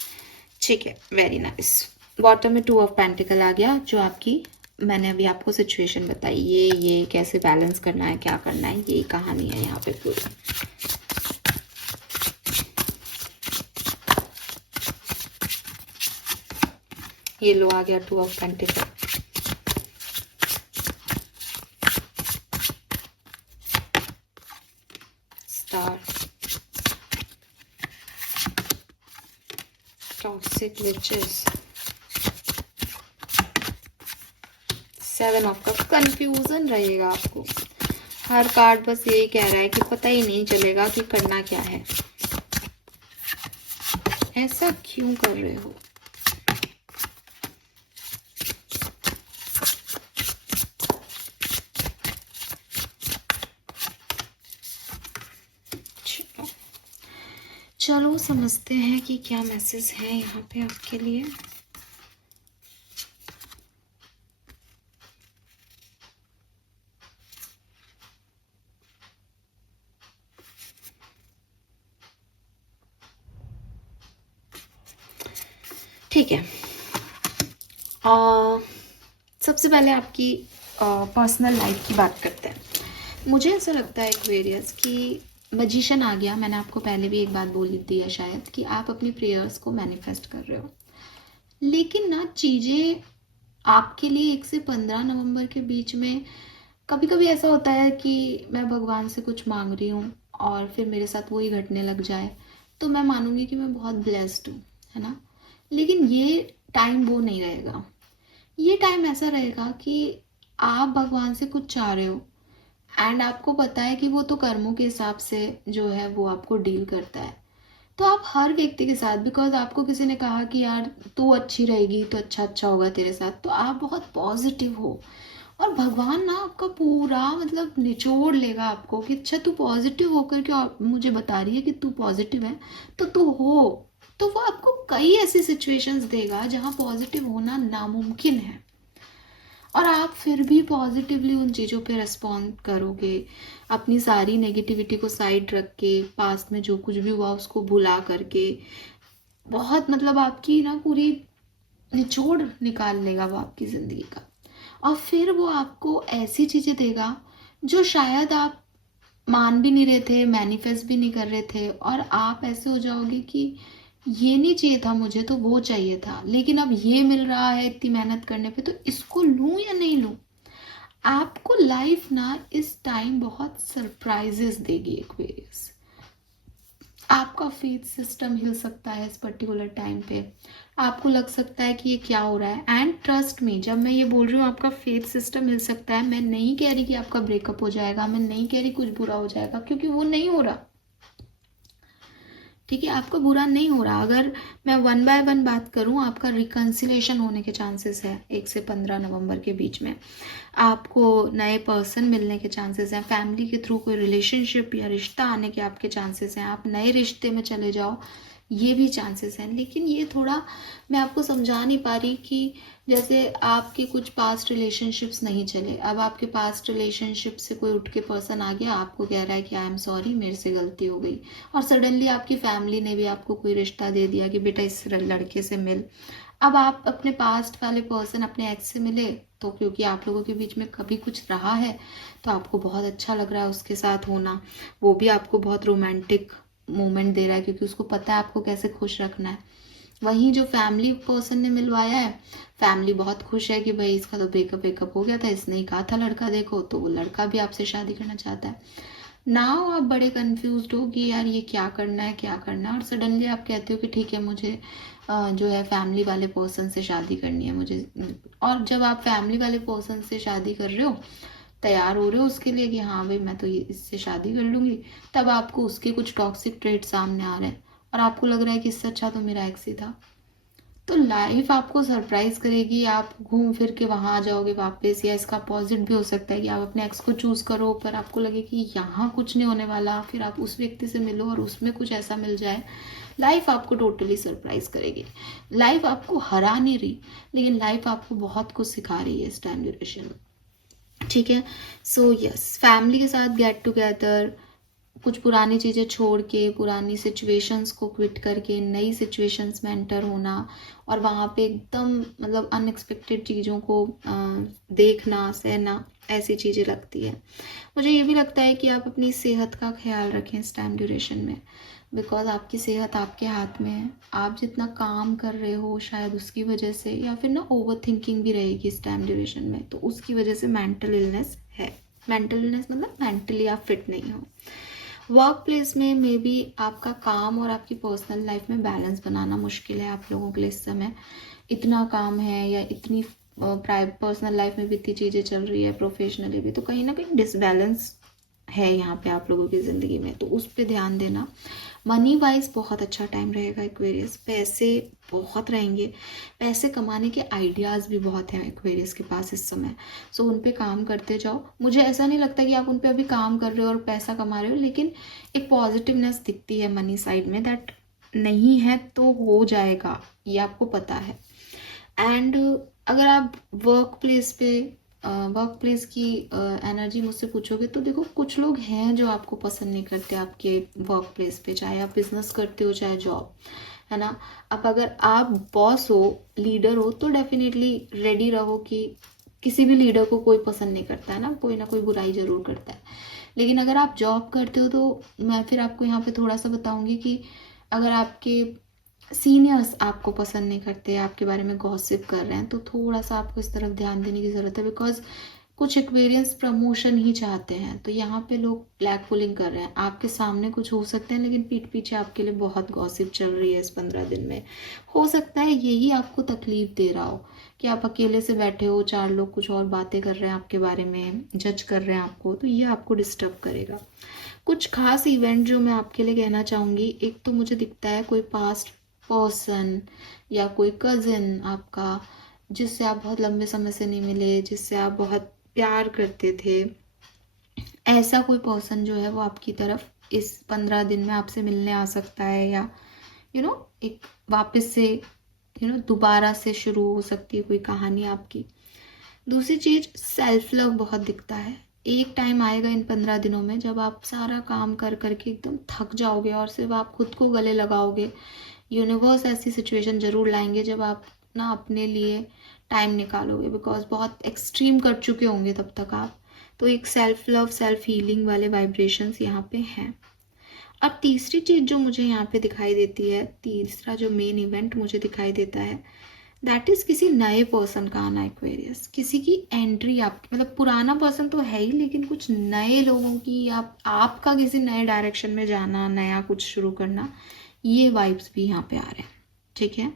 ठीक है, very nice. Bottom में 2 of pentacle आ गया, जो आपकी मैंने अभी आपको situation बताई. ये कैसे बैलेंस करना है, क्या करना है, यही कहानी है यहाँ पे पूरी. ये लो आ गया 2 of pentacle. Star. Toxic witches. 7 of cup. Confusion रहेगा आपको. हर कार्ड बस यही कह रहा है कि पता ही नहीं चलेगा कि करना क्या है. ऐसा क्यों कर रहे हो? चलो समझते हैं कि क्या मैसेज है यहाँ पे आपके लिए. ठीक है. सबसे पहले आपकी पर्सनल लाइफ की बात करते हैं. मुझे ऐसा लगता है एक्वेरियस कि मैजिशियन आ गया. मैंने आपको पहले भी एक बात बोली थी है शायद, कि आप अपनी प्रेयर्स को मैनिफेस्ट कर रहे हो, लेकिन ना चीज़ें आपके लिए 1 से 15 नवंबर के बीच में कभी कभी ऐसा होता है कि मैं भगवान से कुछ मांग रही हूँ और फिर मेरे साथ वही घटने लग जाए, तो मैं मानूंगी कि मैं बहुत ब्लेस्ड हूँ, है ना. लेकिन ये टाइम वो नहीं रहेगा. ये टाइम ऐसा रहेगा कि आप भगवान से कुछ चाह रहे हो एंड आपको पता है कि वो तो कर्मों के हिसाब से जो है वो आपको डील करता है. तो आप हर व्यक्ति के साथ, बिकॉज आपको किसी ने कहा कि यार तू अच्छी रहेगी तो अच्छा होगा तेरे साथ, तो आप बहुत पॉजिटिव हो और भगवान ना आपका पूरा मतलब निचोड़ लेगा आपको कि अच्छा तू पॉजिटिव होकर के मुझे बता रही है कि तू पॉजिटिव है तो तू हो. तो वो आपको कई ऐसी सिचुएशंस देगा जहाँ पॉजिटिव होना नामुमकिन है और आप फिर भी पॉजिटिवली उन चीज़ों पे रिस्पॉन्ड करोगे. अपनी सारी नेगेटिविटी को साइड रख के, पास्ट में जो कुछ भी हुआ उसको भुला करके, बहुत मतलब आपकी ना पूरी निचोड़ निकाल लेगा वो आपकी ज़िंदगी का. और फिर वो आपको ऐसी चीज़ें देगा जो शायद आप मान भी नहीं रहे थे, मैनिफेस्ट भी नहीं कर रहे थे, और आप ऐसे हो जाओगे कि ये नहीं चाहिए था मुझे तो वो चाहिए था, लेकिन अब ये मिल रहा है इतनी मेहनत करने पे, तो इसको लूं या नहीं लूं. आपको लाइफ ना इस टाइम बहुत सरप्राइजेस देगी एक्वेरियस. आपका फेथ सिस्टम हिल सकता है इस पर्टिकुलर टाइम पे. आपको लग सकता है कि ये क्या हो रहा है. एंड ट्रस्ट मी, जब मैं ये बोल रही हूँ आपका फेथ सिस्टम हिल सकता है, मैं नहीं कह रही कि आपका ब्रेकअप हो जाएगा, मैं नहीं कह रही कुछ बुरा हो जाएगा, क्योंकि वो नहीं हो रहा. ठीक है, आपका बुरा नहीं हो रहा. अगर मैं 1 बाय 1 बात करूं, आपका रिकन्सिलेशन होने के चांसेस है 1 से 15 नवंबर के बीच में. आपको नए पर्सन मिलने के चांसेस हैं. फैमिली के थ्रू कोई रिलेशनशिप या रिश्ता आने के आपके चांसेस हैं. आप नए रिश्ते में चले जाओ, ये भी चांसेस हैं. लेकिन ये थोड़ा मैं आपको समझा नहीं पा रही कि जैसे आपके कुछ पास्ट रिलेशनशिप्स नहीं चले, अब आपके पास्ट रिलेशनशिप से कोई उठ के पर्सन आ गया, आपको कह रहा है कि आई एम सॉरी, मेरे से गलती हो गई, और सडनली आपकी फैमिली ने भी आपको कोई रिश्ता दे दिया कि बेटा इस लड़के से मिल. अब आप अपने पास्ट वाले पर्सन अपने एक्स से मिले, तो क्योंकि आप लोगों के बीच में कभी कुछ रहा है तो आपको बहुत अच्छा लग रहा है उसके साथ होना. वो भी आपको बहुत रोमांटिक मोमेंट दे रहा है क्योंकि उसको पता है आपको कैसे खुश रखना है. वहीं जो फैमिली पर्सन ने मिलवाया है, फैमिली बहुत खुश है कि भाई इसका तो ब्रेकअप हो गया था, इसने ही कहा था लड़का देखो, तो वो लड़का भी आपसे शादी करना चाहता है. नाउ आप बड़े कंफ्यूज्ड हो कि यार ये क्या करना है, और सडनली आप कहते हो कि ठीक है मुझे जो है फैमिली वाले पर्सन से शादी करनी है मुझे। और जब आप फैमिली वाले पर्सन से शादी कर रहे हो, तैयार हो रहे हो उसके लिए कि हाँ भाई मैं तो ये इससे शादी कर लूँगी, तब आपको उसके कुछ टॉक्सिक ट्रेट सामने आ रहे हैं और आपको लग रहा है कि इससे अच्छा तो मेरा एक्स ही था। तो लाइफ आपको सरप्राइज करेगी, आप घूम फिर के वहाँ आ जाओगे वापस, या इसका अपोजिट भी हो सकता है कि आप अपने एक्स को चूज करो पर आपको लगे कि यहाँ कुछ नहीं होने वाला, फिर आप उस व्यक्ति से मिलो और उसमें कुछ ऐसा मिल जाए। लाइफ आपको टोटली सरप्राइज करेगी। लाइफ आपको हरा नहीं रही, लेकिन लाइफ आपको बहुत कुछ सिखा रही है इस टाइम ड्यूरेशन में। ठीक है, सो यस, फैमिली के साथ गेट टुगेदर, कुछ पुरानी चीज़ें छोड़ के, पुरानी सिचुएशंस को क्विट करके नई सिचुएशंस में एंटर होना और वहाँ पे एकदम मतलब अनएक्सपेक्टेड चीज़ों को देखना, सहना, ऐसी चीज़ें लगती है। मुझे ये भी लगता है कि आप अपनी सेहत का ख्याल रखें इस टाइम ड्यूरेशन में, बिकॉज आपकी सेहत आपके हाथ में है। आप जितना काम कर रहे हो शायद उसकी वजह से, या फिर ना ओवर थिंकिंग भी रहेगी इस टाइम ड्यूरेशन में, तो उसकी वजह से मेंटल इलनेस है। मेंटल इलनेस मतलब मेंटली आप फिट नहीं हो। वर्क प्लेस में मे बी आपका काम और आपकी पर्सनल लाइफ में बैलेंस बनाना मुश्किल है आप लोगों के लिए इस समय। इतना काम है या इतनी प्राइवेट पर्सनल लाइफ में भी इतनी चीज़ें चल रही है, प्रोफेशनली भी, तो कहीं ना कहीं डिसबैलेंस है यहाँ पे आप लोगों की ज़िंदगी में, तो उस पर ध्यान देना। मनी वाइज बहुत अच्छा टाइम रहेगा एक्वेरियस, पैसे बहुत रहेंगे, पैसे कमाने के आइडियाज़ भी बहुत हैं एक्वेरियस के पास इस समय। सो उन पे काम करते जाओ। मुझे ऐसा नहीं लगता कि आप उन पे अभी काम कर रहे हो और पैसा कमा रहे हो, लेकिन एक पॉजिटिवनेस दिखती है मनी साइड में, दैट नहीं है तो हो जाएगा, ये आपको पता है। एंड अगर आप वर्क प्लेस की एनर्जी मुझसे पूछोगे तो देखो, कुछ लोग हैं जो आपको पसंद नहीं करते आपके वर्क प्लेस पे, चाहे आप बिजनेस करते हो चाहे जॉब, है ना। अब अगर आप बॉस हो, लीडर हो, तो डेफिनेटली रेडी रहो कि किसी भी लीडर को कोई पसंद नहीं करता है ना कोई बुराई जरूर करता है। लेकिन अगर आप जॉब करते हो तो मैं फिर आपको यहाँ पे थोड़ा सा बताऊंगी कि अगर आपके सीनियर्स आपको पसंद नहीं करते, आपके बारे में गॉसिप कर रहे हैं, तो थोड़ा सा आपको इस तरफ ध्यान देने की ज़रूरत है, बिकॉज कुछ एक्वेरियंस प्रमोशन ही चाहते हैं, तो यहाँ पे लोग ब्लैक पुलिंग कर रहे हैं। आपके सामने कुछ हो सकते हैं लेकिन पीठ पीछे आपके लिए बहुत गॉसिप चल रही है इस 15 दिन में। हो सकता है यही आपको तकलीफ दे रहा हो कि आप अकेले से बैठे हो, 4 लोग कुछ और बातें कर रहे हैं आपके बारे में, जज कर रहे हैं आपको, तो ये आपको डिस्टर्ब करेगा। कुछ खास इवेंट जो मैं आपके लिए कहना चाहूँगी, एक तो मुझे दिखता है कोई पास्ट पर्सन या कोई कज़न आपका, जिससे आप बहुत लंबे समय से नहीं मिले, जिससे आप बहुत प्यार करते थे, ऐसा कोई पर्सन जो है वो आपकी तरफ इस 15 दिन में आपसे मिलने आ सकता है, या एक वापस से दोबारा से शुरू हो सकती है कोई कहानी आपकी। दूसरी चीज, सेल्फ लव बहुत दिखता है। एक टाइम आएगा इन 15 दिनों में जब आप सारा काम कर करके एकदम थक जाओगे और सिर्फ आप खुद को गले लगाओगे। यूनिवर्स ऐसी सिचुएशन जरूर लाएंगे जब आप ना अपने लिए टाइम निकालोगे, बिकॉज बहुत एक्सट्रीम कर चुके होंगे तब तक आप। तो एक सेल्फ लव, सेल्फ हीलिंग वाले वाइब्रेशंस यहाँ पे हैं। अब तीसरी चीज जो मुझे यहाँ पे दिखाई देती है, तीसरा जो मेन इवेंट मुझे दिखाई देता है, दैट इज किसी नए पर्सन का आना एक्वेरियस। किसी की एंट्री आपकी, मतलब पुराना पर्सन तो है ही, लेकिन कुछ नए लोगों की, आपका किसी नए डायरेक्शन में जाना, नया कुछ शुरू करना, ये वाइब्स भी यहाँ पे आ रहे हैं। ठीक है,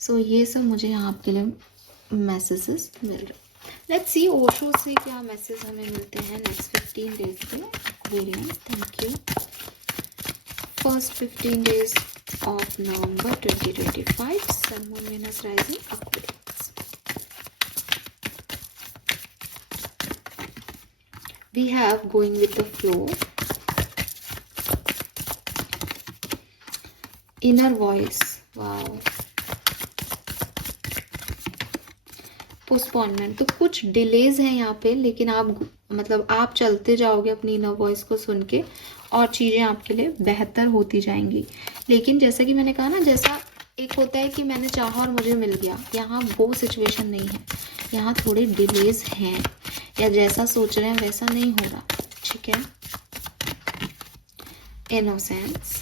सो ये सब मुझे यहाँ आपके लिए मैसेजेस मिल रहे हैं। लेट्स सी ओशो से क्या मैसेज हमें मिलते हैं नेक्स्ट 15 डेज के Aquarius. Thank you. First 15 days of November 2025, Sun, Moon, Venus, Rising, Aquarius. We have going with the flow, inner voice, wow, postponement. तो कुछ डिलेज है यहाँ पे, लेकिन आप चलते जाओगे अपनी इनर वॉइस को सुन के और चीज़ें आपके लिए बेहतर होती जाएंगी। लेकिन जैसा कि मैंने कहा ना, जैसा एक होता है कि मैंने चाहा और मुझे मिल गया, यहाँ वो सिचुएशन नहीं है। यहाँ थोड़े डिलेज हैं, या जैसा सोच रहे हैं वैसा नहीं होगा। ठीक है, इनोसेंस,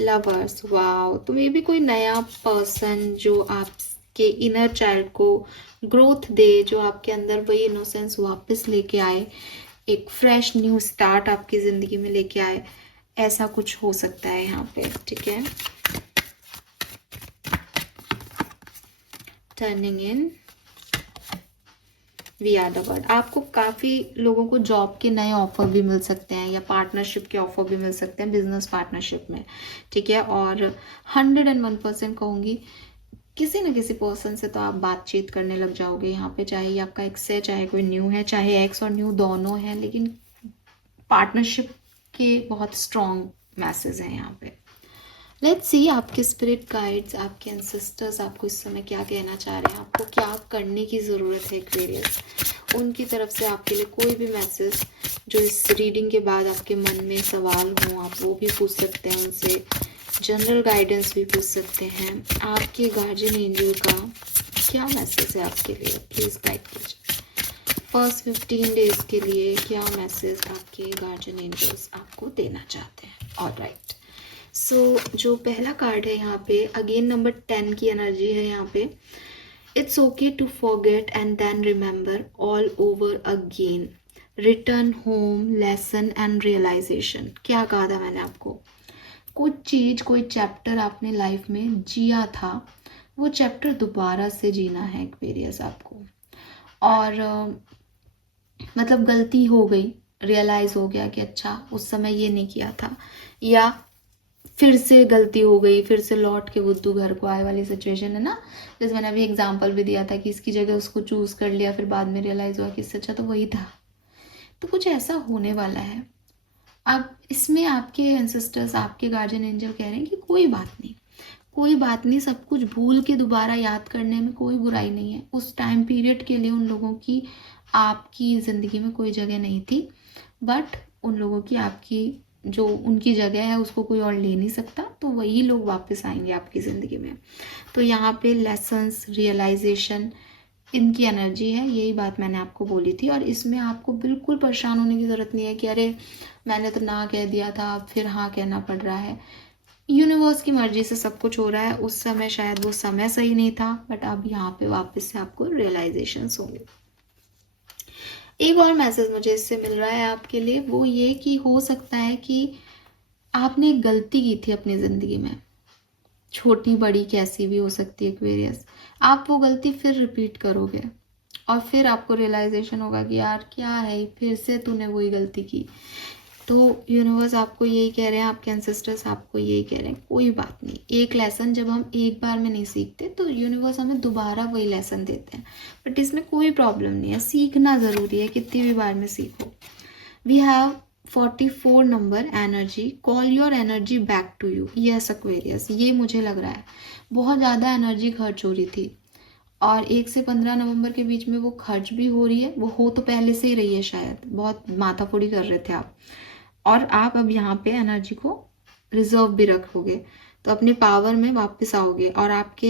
लवर्स, वाओ। तो मे बी कोई नया पर्सन जो आपके इनर चाइल्ड को ग्रोथ दे, जो आपके अंदर वही इनोसेंस वापस लेके आए, एक फ्रेश न्यू स्टार्ट आपकी ज़िंदगी में लेके आए, ऐसा कुछ हो सकता है यहाँ पे, ठीक है। Turning in we are the word. आपको काफ़ी लोगों को जॉब के नए ऑफर भी मिल सकते हैं या पार्टनरशिप के ऑफर भी मिल सकते हैं बिजनेस पार्टनरशिप में, ठीक है। और 101% कहूँगी किसी न किसी पर्सन से तो आप बातचीत करने लग जाओगे यहाँ पे, चाहे ये आपका एक्स है, चाहे कोई न्यू है, चाहे एक्स और न्यू दोनों हैं, लेकिन पार्टनरशिप के बहुत स्ट्रॉन्ग मैसेज हैं यहाँ पे। लेट्स सी आपके स्पिरिट गाइड्स, आपके एंसेस्टर्स आपको इस समय क्या कहना चाह रहे हैं, आपको क्या करने की ज़रूरत है एक्वेरियस। उनकी तरफ से आपके लिए कोई भी मैसेज जो इस रीडिंग के बाद आपके मन में सवाल हो, आप वो भी पूछ सकते हैं उनसे, जनरल गाइडेंस भी पूछ सकते हैं। आपके गार्जियन एंजल का क्या मैसेज है आपके लिए, प्लीज़ गाइड कीजिए। फर्स्ट 15 डेज के लिए क्या मैसेज आपके गार्जियन एंजल्स आपको देना चाहते हैं। ऑलराइट, सो जो पहला कार्ड है यहाँ पे, अगेन नंबर 10 की एनर्जी है यहाँ पे। It's okay to forget and then remember all over again, return home, lesson and realisation. क्या कहा था मैंने आपको, कुछ चीज़, कोई चैप्टर आपने लाइफ में जिया था, वो चैप्टर दोबारा से जीना है एक्वेरियस आपको। और मतलब गलती हो गई, रियलाइज़ हो गया कि अच्छा उस समय ये नहीं किया था, या फिर से गलती हो गई, फिर से लौट के बुद्धू घर को आए वाली सिचुएशन है ना। जैसे मैंने अभी एग्जांपल भी दिया था कि इसकी जगह उसको चूज कर लिया, फिर बाद में रियलाइज हुआ कि इससे अच्छा तो वही था। तो कुछ ऐसा होने वाला है। अब इसमें आपके एंसेस्टर्स, आपके गार्जियन एंजल कह रहे हैं कि कोई बात नहीं, कोई बात नहीं, सब कुछ भूल के दोबारा याद करने में कोई बुराई नहीं है। उस टाइम पीरियड के लिए उन लोगों की आपकी ज़िंदगी में कोई जगह नहीं थी, बट उन लोगों की आपकी जो उनकी जगह है उसको कोई और ले नहीं सकता, तो वही लोग वापस आएंगे आपकी ज़िंदगी में। तो यहाँ पे लेसन्स, रियलाइजेशन, इनकी एनर्जी है, यही बात मैंने आपको बोली थी। और इसमें आपको बिल्कुल परेशान होने की ज़रूरत नहीं है कि अरे मैंने तो ना कह दिया था, अब फिर हाँ कहना पड़ रहा है। यूनिवर्स की मर्जी से सब कुछ हो रहा है। उस समय शायद वो समय सही नहीं था, बट अब यहाँ पे वापस से आपको रियलाइजेशंस होंगे। एक और मैसेज मुझे इससे मिल रहा है आपके लिए, वो ये कि हो सकता है कि आपने एक गलती की थी अपनी ज़िंदगी में, छोटी बड़ी कैसी भी हो सकती है एक्वेरियस। आप वो गलती फिर रिपीट करोगे और फिर आपको रियलाइजेशन होगा कि यार क्या है, फिर से तूने वही गलती की। तो यूनिवर्स आपको यही कह रहे हैं, आपके एंसेस्टर्स आपको यही कह रहे हैं, कोई बात नहीं। एक लेसन जब हम एक बार में नहीं सीखते तो यूनिवर्स हमें दोबारा वही लेसन देते हैं, बट इसमें कोई प्रॉब्लम नहीं है, सीखना ज़रूरी है, कितनी भी बार में सीखो। We have 44 number energy, call your energy back to you. Yes Aquarius, ये मुझे लग रहा है बहुत ज़्यादा एनर्जी खर्च हो रही थी और 1 से 15 नवंबर के बीच में वो खर्च भी हो रही है, वो हो तो पहले से ही रही है, शायद बहुत माथाफोड़ी कर रहे थे आप, और आप अब यहाँ पे एनर्जी को रिजर्व भी रखोगे तो अपने पावर में वापस आओगे। और आपके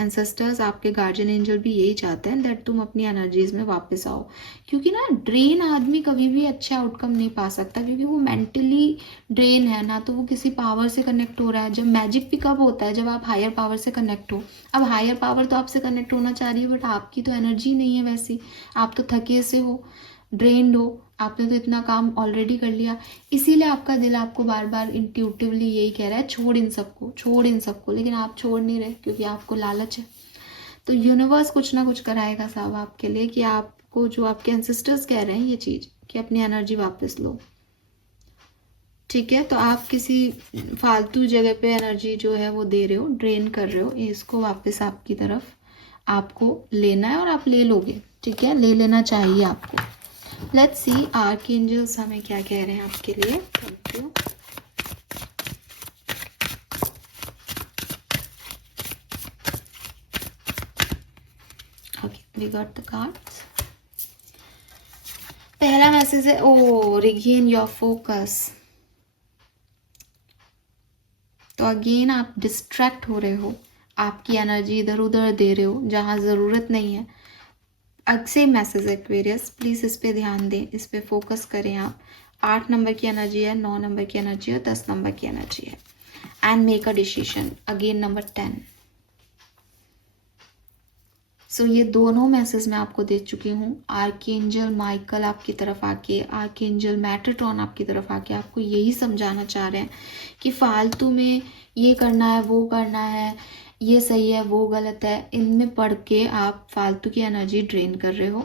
एंसेस्टर्स, आपके गार्जियन एंजल भी यही चाहते हैं दैट तुम अपनी एनर्जीज में वापस आओ, क्योंकि ना ड्रेन आदमी कभी भी अच्छा आउटकम नहीं पा सकता, क्योंकि वो मेंटली ड्रेन है ना, तो वो किसी पावर से कनेक्ट हो रहा है। जब मैजिक भी कब होता है, जब आप हायर पावर से कनेक्ट हो। अब हायर पावर तो आपसे कनेक्ट होना चाह रही है, बट आपकी तो एनर्जी नहीं है वैसी, आप तो थके से हो, ड्रेन्ड हो, आपने तो इतना काम ऑलरेडी कर लिया। इसीलिए आपका दिल आपको बार बार इंट्यूटिवली यही कह रहा है छोड़ इन सबको, छोड़ इन सबको, लेकिन आप छोड़ नहीं रहे क्योंकि आपको लालच है। तो यूनिवर्स कुछ ना कुछ कराएगा साहब आपके लिए, कि आपको जो आपके एंसेस्टर्स कह रहे हैं ये चीज़ कि अपनी एनर्जी वापस लो, ठीक है। तो आप किसी फालतू जगह पे एनर्जी जो है वो दे रहे हो, ड्रेन कर रहे हो, इसको वापस आपकी तरफ आपको लेना है और आप ले लोगे, ठीक है, ले लेना चाहिए आपको। लेट्स सी आर्कएंजल्स हमें क्या कह रहे हैं आपके लिए। Thank you. Okay, we got the cards. पहला मैसेज है, ओ रिगेन योर फोकस। तो अगेन आप डिस्ट्रैक्ट हो रहे हो, आपकी एनर्जी इधर उधर दे रहे हो जहाँ ज़रूरत नहीं है। सेम मैसेज है एक्वेरियस, प्लीज़ इस पे ध्यान दें, इस पे फोकस करें आप। 8 नंबर की एनर्जी है, 9 नंबर की एनर्जी है, 10 नंबर की एनर्जी है। And make a decision, again number 10। सो ये दोनों मैसेज मैं आपको दे चुकी हूँ। आर्कएंजल माइकल आपकी तरफ आके, आर्कएंजल मेटाट्रॉन आपकी तरफ आके आपको यही समझाना चाह रहे हैं कि फालतू में ये करना है, वो करना है, ये सही है, वो गलत है, इनमें पढ़ के आप फालतू की एनर्जी ड्रेन कर रहे हो।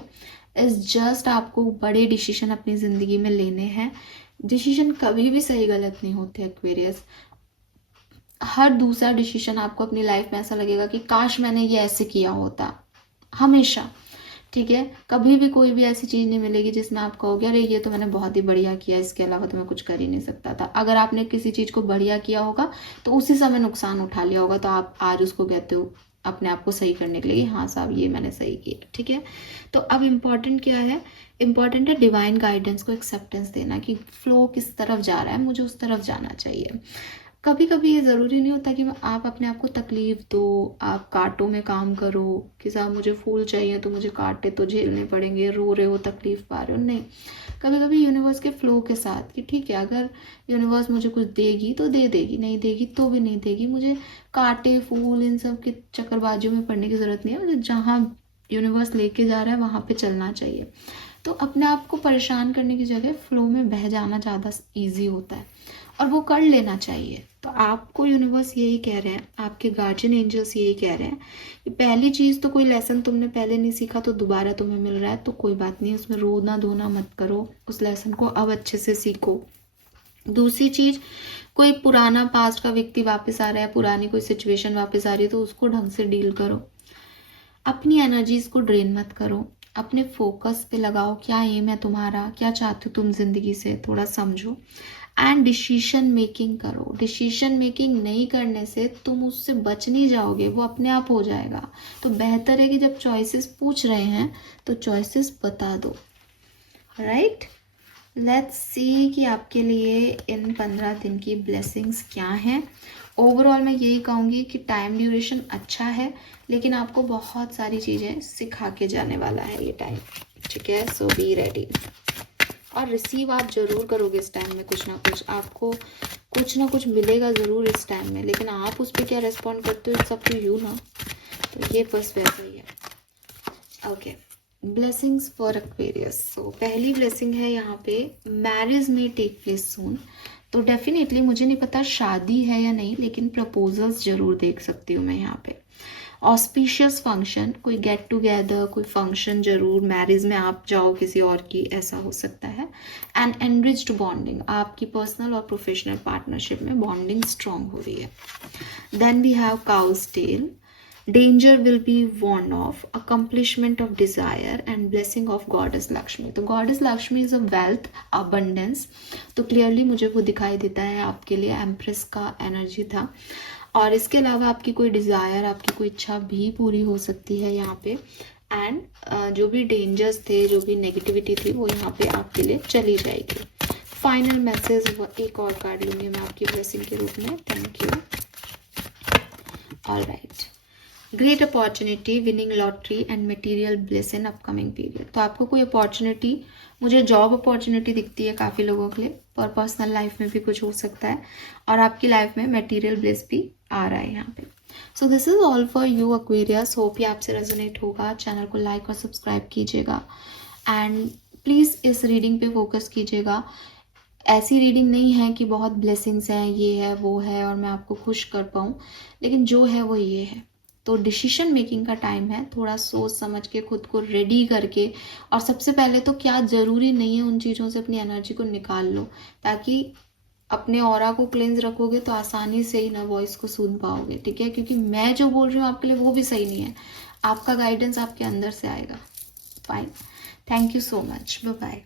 इस जस्ट आपको बड़े डिसीजन अपनी ज़िंदगी में लेने हैं। डिसीजन कभी भी सही गलत नहीं होते एक्वेरियस। हर दूसरा डिसीजन आपको अपनी लाइफ में ऐसा लगेगा कि काश मैंने ये ऐसे किया होता, हमेशा। ठीक है, कभी भी कोई भी ऐसी चीज़ नहीं मिलेगी जिसमें आप कहोगे अरे ये तो मैंने बहुत ही बढ़िया किया, इसके अलावा तो मैं कुछ कर ही नहीं सकता था। अगर आपने किसी चीज़ को बढ़िया किया होगा तो उसी समय नुकसान उठा लिया होगा, तो आप आज उसको कहते हो अपने आप को सही करने के लिए, हाँ साहब ये मैंने सही किया। ठीक है, तो अब इम्पॉर्टेंट क्या है? इम्पॉर्टेंट है डिवाइन गाइडेंस को एक्सेप्टेंस देना कि फ्लो किस तरफ जा रहा है, मुझे उस तरफ जाना चाहिए। कभी कभी ये ज़रूरी नहीं होता कि आप अपने आप को तकलीफ़ दो, आप कांटों में काम करो कि साहब मुझे फूल चाहिए तो मुझे कांटे तो झेलने पड़ेंगे, रो रहे हो, तकलीफ़ पा रहे हो, नहीं। कभी कभी यूनिवर्स के फ्लो के साथ कि ठीक है, अगर यूनिवर्स मुझे कुछ देगी तो दे देगी, नहीं देगी तो भी नहीं देगी। मुझे कांटे फूल इन सब के चक्करबाजियों में पड़ने की ज़रूरत नहीं है। मुझे जहाँ यूनिवर्स लेके जा रहा है वहाँ पे चलना चाहिए। तो अपने आप को परेशान करने की जगह फ्लो में बह जाना ज़्यादा ईजी होता है और वो कर लेना चाहिए। तो आपको यूनिवर्स यही कह रहे हैं, आपके गार्जियन एंजल्स यही कह रहे हैं कि पहली चीज़ तो कोई लेसन तुमने पहले नहीं सीखा तो दोबारा तुम्हें मिल रहा है, तो कोई बात नहीं, उसमें रोना धोना मत करो, उस लेसन को अब अच्छे से सीखो। दूसरी चीज़, कोई पुराना पास्ट का व्यक्ति वापस आ रहा है, पुरानी कोई सिचुएशन वापस आ रही है तो उसको ढंग से डील करो। अपनी एनर्जीज को ड्रेन मत करो, अपने फोकस पे लगाओ, क्या एम है तुम्हारा, क्या चाहते हो तुम जिंदगी से, थोड़ा समझो। एंड डिसीजन मेकिंग करो। डिसीजन मेकिंग नहीं करने से तुम उससे बच नहीं जाओगे, वो अपने आप हो जाएगा। तो बेहतर है कि जब चॉइसेस पूछ रहे हैं तो चॉइसेस बता दो। राइट, लेट्स सी कि आपके लिए इन 15 दिन की ब्लेसिंग्स क्या हैं। ओवरऑल मैं यही कहूँगी कि टाइम ड्यूरेशन अच्छा है, लेकिन आपको बहुत सारी चीज़ें सिखा के जाने वाला है ये टाइम। ठीक है, सो बी रेडी। और रिसीव आप ज़रूर करोगे इस टाइम में, कुछ ना कुछ आपको कुछ ना कुछ मिलेगा ज़रूर इस टाइम में, लेकिन आप उस पर क्या रिस्पॉन्ड करते हो, इट्स अप टू यू ना। तो ये बस वैसा ही है। Okay, blessings for Aquarius. So पहली ब्लेसिंग है यहाँ पे, मैरिज में टेक प्लेस सून। तो डेफिनेटली मुझे नहीं पता शादी है या नहीं, लेकिन प्रपोजल्स जरूर देख सकती हूँ मैं यहाँ पे। ऑस्पिशियस फंक्शन, कोई गेट टुगेदर, कोई फंक्शन जरूर, मैरिज में आप जाओ किसी और की, ऐसा हो सकता है। एंड एनरिच्ड बॉन्डिंग, आपकी पर्सनल और प्रोफेशनल पार्टनरशिप में बॉन्डिंग स्ट्रॉन्ग हो रही है। Then we have cause tale, danger will be warned off, accomplishment of desire and blessing of goddess Lakshmi। तो goddess Lakshmi is a wealth, abundance। तो clearly मुझे वो दिखाई देता है आपके लिए, एम्प्रेस का एनर्जी था। और इसके अलावा आपकी कोई डिज़ायर, आपकी कोई इच्छा भी पूरी हो सकती है यहाँ पे। एंड जो भी डेंजर्स थे, जो भी नेगेटिविटी थी, वो यहाँ पे आपके लिए चली जाएगी। फाइनल मैसेज एक और कार्ड लूँगी मैं आपकी ब्लेसिंग के रूप में। Thank you. All right, great opportunity, winning lottery and material bless in upcoming period. तो आपको कोई अपॉर्चुनिटी, मुझे जॉब अपॉर्चुनिटी दिखती है काफ़ी लोगों के लिए, पर पर्सनल लाइफ में भी कुछ हो सकता है, और आपकी लाइफ में मटेरियल ब्लेस भी आ रहा है यहाँ पे। So this is all for you Aquarius. Hope ये आपसे रेजोनेट होगा। चैनल को लाइक और सब्सक्राइब कीजिएगा एंड प्लीज़ इस रीडिंग पे फोकस कीजिएगा। ऐसी रीडिंग नहीं है कि बहुत ब्लेसिंग्स हैं, ये है वो है और मैं आपको खुश कर पाऊँ, लेकिन जो है वो ये है। तो डिसीजन मेकिंग का टाइम है, थोड़ा सोच समझ के खुद को रेडी करके, और सबसे पहले तो क्या ज़रूरी नहीं है उन चीज़ों से अपनी एनर्जी को निकाल लो, ताकि अपने ऑरा को क्लेंज रखोगे तो आसानी से ही ना वॉइस को सुन पाओगे। ठीक है, क्योंकि मैं जो बोल रही हूँ आपके लिए वो भी सही नहीं है, आपका गाइडेंस आपके अंदर से आएगा। Fine, thank you so much, bye bye.